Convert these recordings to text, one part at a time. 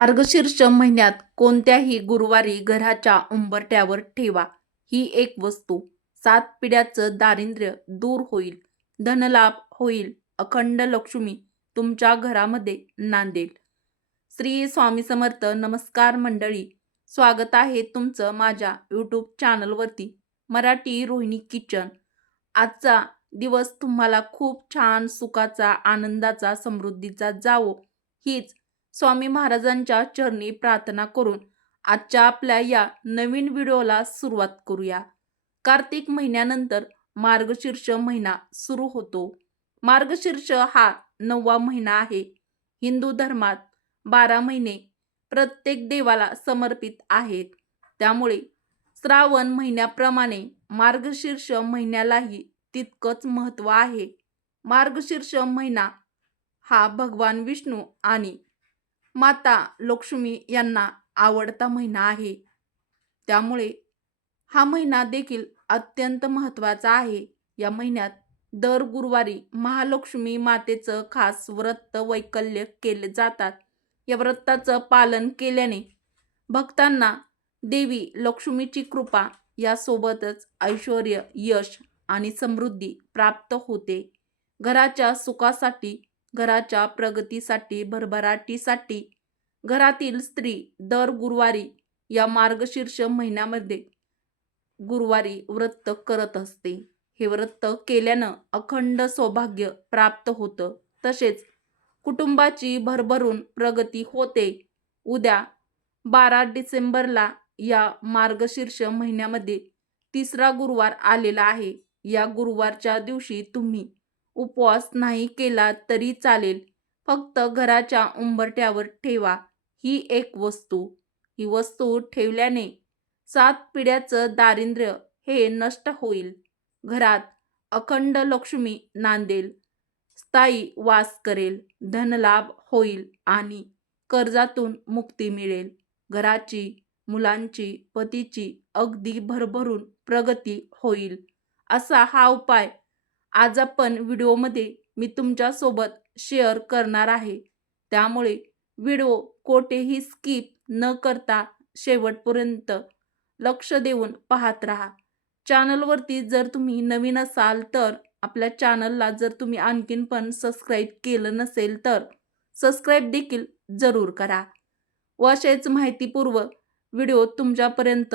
मार्गशीर्ष महिन्यात कोणत्याही गुरुवारी घराच्या उंबरठ्यावर ठेवा ही एक वस्तू. 7 पिढ्याचं दारिद्र्य दूर होईल, धनलाभ होईल, अखंड लक्ष्मी तुमच्या घरामध्ये नांदेल. श्री स्वामी समर्थ. नमस्कार मंडळी, स्वागत आहे तुमचं माझ्या यूट्यूब चॅनलवरती मराठी रोहिणी किचन. आजचा दिवस तुम्हाला खूप छान, सुखाचा, आनंदाचा, समृद्धीचा जावो हीच स्वामी महाराजांच्या चरणी प्रार्थना करून आजच्या आपल्या या नवीन व्हिडिओला सुरुवात करूया. कार्तिक महिन्यानंतर मार्गशीर्ष महिना सुरू होतो. मार्गशीर्ष हा 9वा महिना आहे. हिंदू धर्मात 12 महिने प्रत्येक देवाला समर्पित आहेत. त्यामुळे श्रावण महिन्याप्रमाणे मार्गशीर्ष महिन्यालाही तितकंच महत्त्व आहे. मार्गशीर्ष महिना हा भगवान विष्णू आणि माता लक्ष्मी यांना आवडता महिना आहे. त्यामुळे हा महिना देखील अत्यंत महत्त्वाचा आहे. या महिन्यात दर गुरुवारी महालक्ष्मी मातेचं खास व्रत वैकल्य केले जातात. या व्रताचं पालन केल्याने भक्तांना देवी लक्ष्मीची कृपा यासोबतच ऐश्वर, यश आणि समृद्धी प्राप्त होते. घराच्या सुखासाठी, घराच्या प्रगतीसाठी, भरभराटीसाठी घरातील स्त्री दर गुरुवारी या मार्गशीर्ष महिन्यामध्ये गुरुवारी व्रत करत असते. हे व्रत केल्यानं अखंड सौभाग्य प्राप्त होतं. तसेच कुटुंबाची भरभरून प्रगती होते. उद्या 12 डिसेंबरला या मार्गशीर्ष महिन्यामध्ये 3रा गुरुवार आलेला आहे. या गुरुवारच्या दिवशी तुम्ही उपवास नाही केला तरी चालेल. फक्त घराच्या उंबरठ्यावर ठेवा ही एक वस्तू. ही वस्तू ठेवल्याने 7 पिढ्याचं दारिद्र्य हे नष्ट होईल. घरात अखंड लक्ष्मी नांदेल, स्थायी वास करेल, धनलाभ होईल आणि कर्जातून मुक्ती मिळेल. घराची, मुलांची, पतीची अगदी भरभरून प्रगती होईल. असा हा उपाय आज आपण व्हिडिओमध्ये मी तुमच्यासोबत शेअर करणार आहे. त्यामुळे व्हिडिओ कोठेही स्किप न करता शेवटपर्यंत लक्ष देऊन पाहत राहा. चॅनलवरती जर तुम्ही नवीन असाल तर आपल्या चॅनलला जर तुम्ही आणखीन पण सबस्क्राईब केलं नसेल तर सबस्क्राईब देखील जरूर करा व असेच माहितीपूर्व व्हिडिओ तुमच्यापर्यंत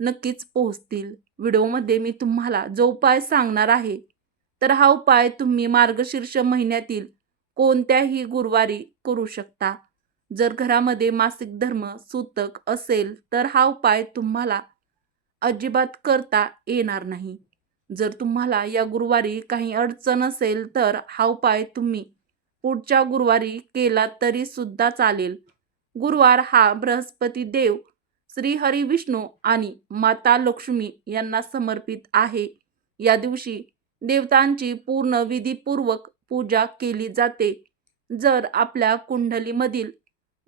नक्कीच पोहोचतील. व्हिडिओमध्ये मी तुम्हाला जो उपाय सांगणार आहे तर हा उपाय तुम्ही मार्गशीर्ष महिन्यातील कोणत्याही गुरुवारी करू शकता. जर घरामध्ये मासिक धर्म सूतक असेल तर हा उपाय तुम्हाला अजिबात करता येणार नाही. जर तुम्हाला या गुरुवारी काही अडचण असेल तर हा उपाय तुम्ही पुढच्या गुरुवारी केला तरी सुद्धा चालेल. गुरुवार हा बृहस्पती देव, श्री हरी विष्णू आणि माता लक्ष्मी यांना समर्पित आहे. या दिवशी देवतांची पूर्ण विधीपूर्वक पूजा केली जाते. जर आपल्या कुंडलीमधील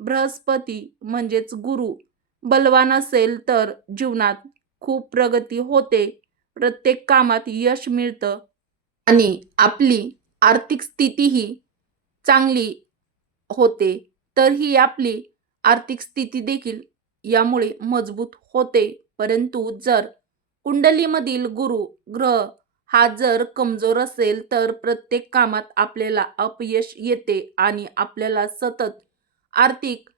बृहस्पती म्हणजेच गुरु बलवान असेल तर जीवनात खूप प्रगती होते, प्रत्येक कामात यश मिळतं आणि आपली आर्थिक स्थितीही चांगली होते. तर ही आपली आर्थिक स्थिती देखील यामुळे मजबूत होते. परंतु जर कुंडलीमधील गुरु ग्रह हा जर कमजोर असेल तर प्रत्येक कामात आपल्याला अपयश येते आणि आपल्याला सतत आर्थिक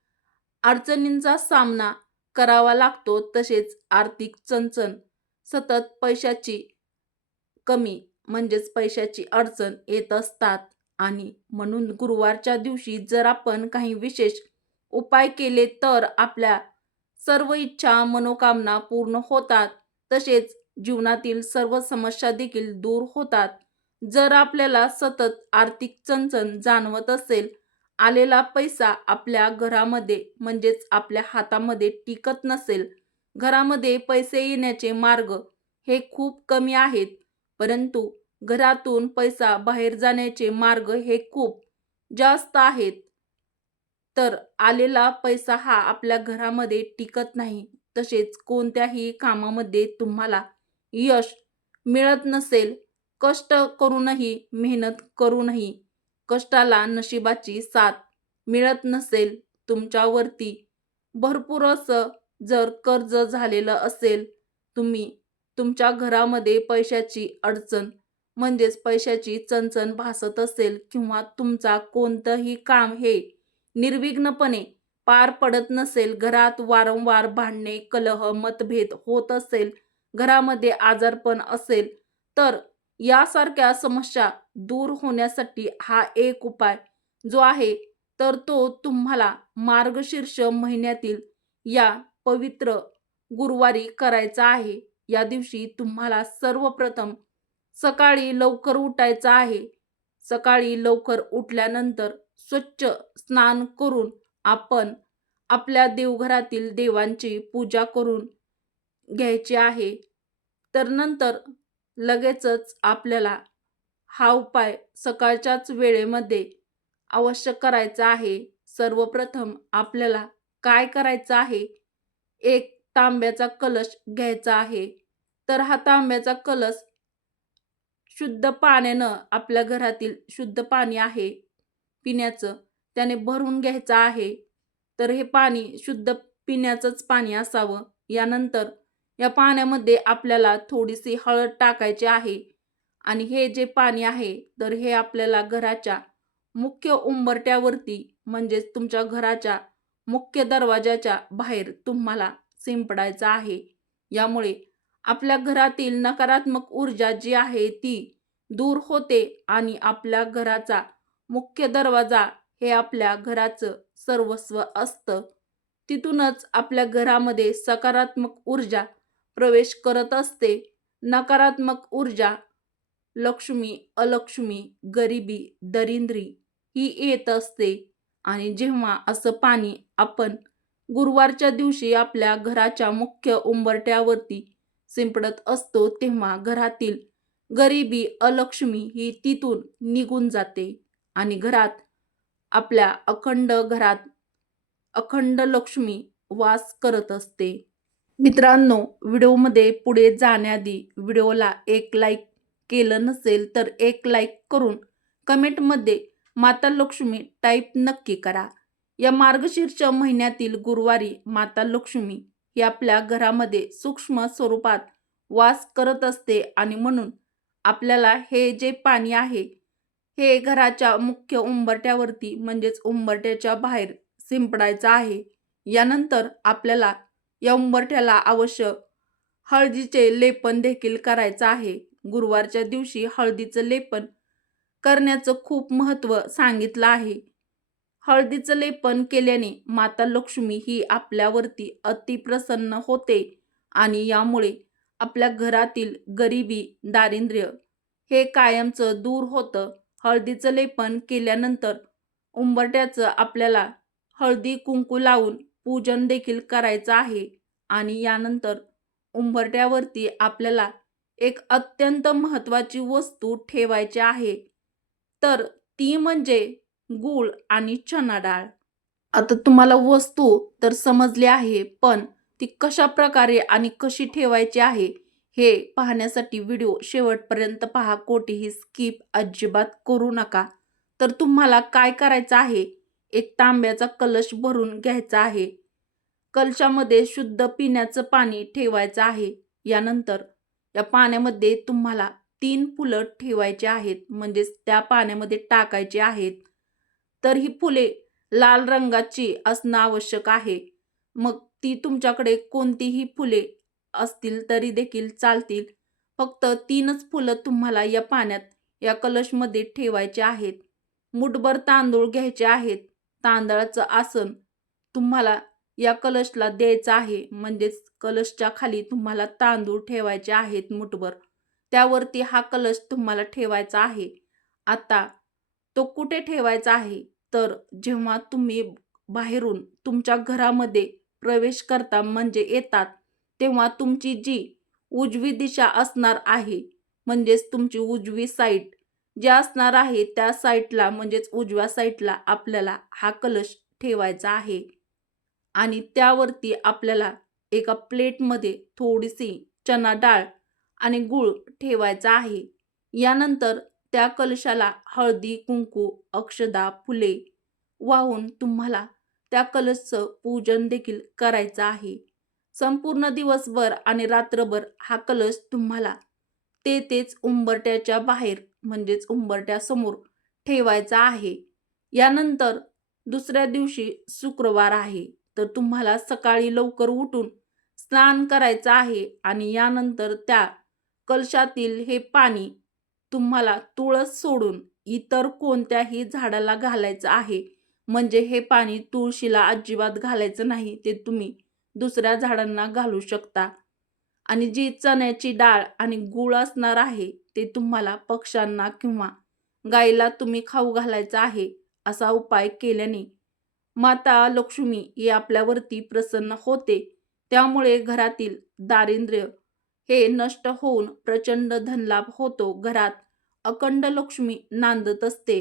अडचणींचा सामना करावा लागतो. तसेच आर्थिक चणचण, सतत पैशाची कमी म्हणजेच पैशाची अडचण येत असतात. आणि म्हणून गुरुवारच्या दिवशी जर आपण काही विशेष उपाय केले तर आपल्या सर्व इच्छा, मनोकामना पूर्ण होतात. तसेच जीवनातील सर्व समस्या देखील दूर होतात. जर आपल्याला सतत आर्थिक चणचण जाणवत असेल, आलेला पैसा आपल्या घरामध्ये म्हणजेच आपल्या हातामध्ये टिकत नसेल, घरामध्ये पैसे येण्याचे मार्ग हे खूप कमी आहेत, परंतु घरातून पैसा बाहेर जाण्याचे मार्ग हे खूप जास्त आहेत, तर आलेला पैसा हा आपल्या घरामध्ये टिकत नाही. तसेच कोणत्याही कामामध्ये तुम्हाला यश मिळत नसेल, कष्ट करूनही, मेहनत करूनही कष्टाला नशिबाची साथ मिळत नसेल, तुमच्यावरती भरपूर असं जर कर्ज झालेलं असेल, तुम्ही तुमच्या घरामध्ये पैशाची अडचण म्हणजेच पैशाची चणचण भासत असेल किंवा तुमचा कोणतंही काम हे निर्विघ्नपणे पार पडत नसेल, घरात वारंवार भांडणे, कलह, मतभेद होत असेल, घरामध्ये आजारपण असेल, तर यासारख्या समस्या दूर होण्यासाठी हा एक उपाय जो आहे, तर तो तुम्हाला मार्गशीर्ष महिन्यातील या पवित्र गुरुवारी करायचा आहे. या दिवशी तुम्हाला सर्वप्रथम सकाळी लवकर उठायचं आहे. सकाळी लवकर उठल्यानंतर स्वच्छ स्नान करून आपण आपल्या देवघरातील देवांची पूजा करून घ्यायची आहे. तर नंतर लगेचच आपल्याला हा उपाय सकाळच्याच वेळेमध्ये अवश्य करायचा आहे. सर्वप्रथम आपल्याला काय करायचं आहे? एक तांब्याचा कलश घ्यायचा आहे. तर हा तांब्याचा कलश शुद्ध पाण्यानं, आपल्या घरातील शुद्ध पाणी आहे पिण्याचं, त्याने भरून घ्यायचं आहे. तर हे पाणी शुद्ध पिण्याचंच पाणी असावं. यानंतर या पाण्यामध्ये आपल्याला थोडीशी हळद टाकायची आहे आणि हे जे पाणी आहे, तर हे आपल्याला घराच्या मुख्य उंबरठ्यावरती म्हणजेच तुमच्या घराच्या मुख्य दरवाजाच्या बाहेर तुम्हाला शिंपडायचं आहे. यामुळे आपल्या घरातील नकारात्मक ऊर्जा जी आहे ती दूर होते आणि आपल्या घराचा मुख्य दरवाजा हे आपल्या घराचं सर्वस्व असतं. तिथूनच आपल्या घरामध्ये सकारात्मक ऊर्जा प्रवेश करत असते. नकारात्मक ऊर्जा, लक्ष्मी, अलक्ष्मी, गरिबी, दरिद्री ही येत असते. आणि जेव्हा असं पाणी आपण गुरुवारच्या दिवशी आपल्या घराच्या मुख्य उंबरठ्यावरती शिंपडत असतो, तेव्हा घरातील गरिबी, अलक्ष्मी ही तिथून निघून जाते आणि आपल्या घरात अखंड लक्ष्मी वास करत असते. मित्रांनो, व्हिडिओमध्ये पुढे जाण्याआधी व्हिडिओला एक लाईक केलं नसेल तर एक लाईक करून कमेंटमध्ये माता लक्ष्मी टाईप नक्की करा. या मार्गशीर्ष महिन्यातील गुरुवारी माता लक्ष्मी ही आपल्या घरामध्ये सूक्ष्म स्वरूपात वास करत असते आणि म्हणून आपल्याला हे जे पाणी आहे हे घराच्या मुख्य उंबरठ्यावरती म्हणजेच उंबरठ्याच्या बाहेर शिंपडायचं आहे. यानंतर आपल्याला या उंबरठ्याला अवश्य हळदीचे लेपन देखील करायचं आहे. गुरुवारच्या दिवशी हळदीचं लेपन करण्याचं खूप महत्त्व सांगितलं आहे. हळदीचं लेपन केल्याने माता लक्ष्मी ही आपल्यावरती अतिप्रसन्न होते आणि यामुळे आपल्या घरातील गरिबी, दारिद्र्य हे कायमचं दूर होतं. हळदीचं लेपन केल्यानंतर उंबरठ्याचं आपल्याला हळदी कुंकू लावून पूजन देखील करायचं आहे आणि यानंतर उंबरठ्यावरती आपल्याला एक अत्यंत महत्त्वाची वस्तू ठेवायची आहे. तर ती म्हणजे गूळ आणि चणा डाळ. आता तुम्हाला वस्तू तर समजली आहे, पण ती कशा प्रकारे आणि कशी ठेवायची आहे हे पाहण्यासाठी व्हिडिओ शेवटपर्यंत पहा. कोठेही स्किप अजिबात करू नका. तर तुम्हाला काय करायचं आहे? एक तांब्याचा कलश भरून घ्यायचा आहे. कलशामध्ये शुद्ध पिण्याचं पाणी ठेवायचं आहे. यानंतर या पाण्यामध्ये तुम्हाला 3 फुलं ठेवायची आहेत, म्हणजेच त्या पाण्यामध्ये टाकायची आहेत. तर ही फुले लाल रंगाची असणं आवश्यक आहे. मग ती तुमच्याकडे कोणतीही फुले असतील तरी देखील चालतील. फक्त 3च फुलं तुम्हाला या पाण्यात, या कलशमध्ये ठेवायचे आहेत. मूठभर तांदूळ घ्यायचे आहेत. तांदळाचं आसन तुम्हाला या कलशला द्यायचं आहे, म्हणजेच कलशच्या खाली तुम्हाला तांदूळ ठेवायचे आहेत मूठभर. त्यावरती हा कलश तुम्हाला ठेवायचा आहे. आता तो कुठे ठेवायचा आहे? तर जेव्हा तुम्ही बाहेरून तुमच्या घरामध्ये प्रवेश करता म्हणजे येतात, तेव्हा तुमची जी उजवी दिशा असणार आहे, म्हणजेच तुमची उजवी साईड जी असणार आहे त्या साईडला म्हणजेच उजव्या साईडला आपल्याला हा कलश ठेवायचा आहे आणि त्यावरती आपल्याला एका प्लेटमध्ये थोडीशी चणा डाळ आणि गूळ ठेवायचा आहे. यानंतर त्या कलशाला हळदी, कुंकू, अक्षदा, फुले वाहून तुम्हाला त्या कलशचं पूजन देखील करायचं आहे. संपूर्ण दिवसभर आणि रात्रभर हा कलश तुम्हाला तेच उंबरट्याच्या बाहेर म्हणजेच उंबरट्यासमोर ठेवायचा आहे. यानंतर दुसऱ्या दिवशी शुक्रवार आहे, तर तुम्हाला सकाळी लवकर उठून स्नान करायचं आहे आणि यानंतर त्या कलशातील हे पाणी तुम्हाला तुळस सोडून इतर कोणत्याही झाडाला घालायचं आहे. म्हणजे हे पाणी तुळशीला अजिबात घालायचं नाही, ते तुम्ही दुसऱ्या झाडांना घालू शकता. आणि जी चण्याची डाळ आणि गूळ असणार आहे, ते तुम्हाला पक्ष्यांना किंवा गाईला तुम्ही खाऊ घालायचं आहे. असा उपाय केल्याने माता लक्ष्मी ही आपल्यावरती प्रसन्न होते. त्यामुळे घरातील दारिद्र्य हे नष्ट होऊन प्रचंड धनलाभ होतो. घरात अखंड लक्ष्मी नांदत असते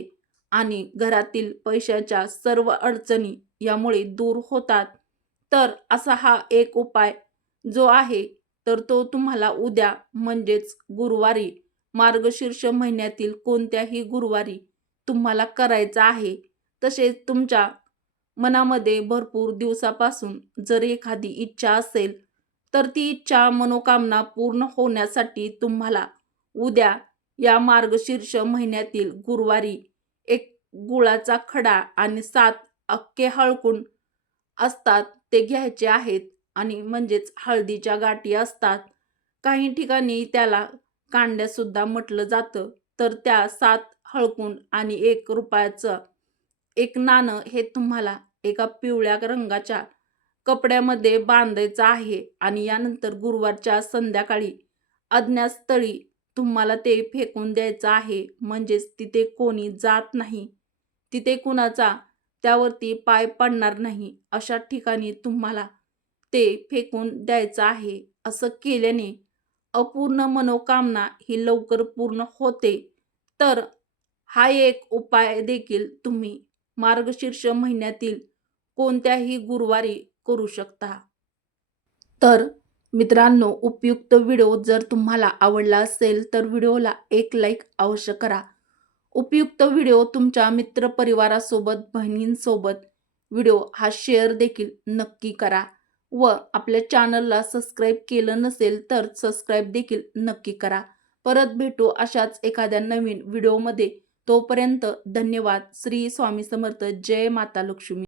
आणि घरातील पैशाच्या सर्व अडचणी यामुळे दूर होतात. तर असा हा एक उपाय जो आहे, तर तो तुम्हाला उद्या म्हणजेच गुरुवारी मार्गशीर्ष महिन्यातील कोणत्याही गुरुवारी तुम्हाला करायचा आहे. तसेच तुमच्या मनामध्ये भरपूर दिवसापासून जर एखादी इच्छा असेल, तर ती इच्छा मनोकामना पूर्ण होण्यासाठी तुम्हाला उद्या या मार्गशीर्ष महिन्यातील गुरुवारी एक गुळाचा खडा आणि 7 अक्के हळकुंड असतात ते घ्यायचे आहेत आणि म्हणजेच हळदीच्या गाठी असतात. काही ठिकाणी त्याला कांड्यासुद्धा म्हटलं जातं. तर त्या 7 हळकुंड आणि ₹1 एक नाणं हे तुम्हाला एका पिवळ्या रंगाच्या कपड्यामध्ये बांधायचं आहे आणि यानंतर गुरुवारच्या संध्याकाळी अज्ञात स्थळी तुम्हाला ते फेकून द्यायचं आहे. म्हणजेच तिथे कोणी जात नाही, तिथे कुणाचा त्यावरती पाय पडणार नाही, अशा ठिकाणी तुम्हाला ते फेकून द्यायचं आहे. असं केल्याने अपूर्ण मनोकामना ही लवकर पूर्ण होते. तर हा एक उपाय देखील तुम्ही मार्गशीर्ष महिन्यातील कोणत्याही गुरुवारी करू शकता. तर मित्रांनो, उपयुक्त व्हिडिओ जर तुम्हाला आवडला असेल तर व्हिडिओला एक लाईक अवश्य करा. उपयुक्त व्हिडिओ तुमच्या मित्रपरिवारासोबत, बहिणींसोबत व्हिडिओ हा शेअर देखील नक्की करा व आपल्या चॅनलला सबस्क्राईब केलं नसेल तर सबस्क्राईब देखील नक्की करा. परत भेटू अशाच एखाद्या नवीन व्हिडिओमध्ये. तोपर्यंत धन्यवाद. श्री स्वामी समर्थ. जय माता लक्ष्मी.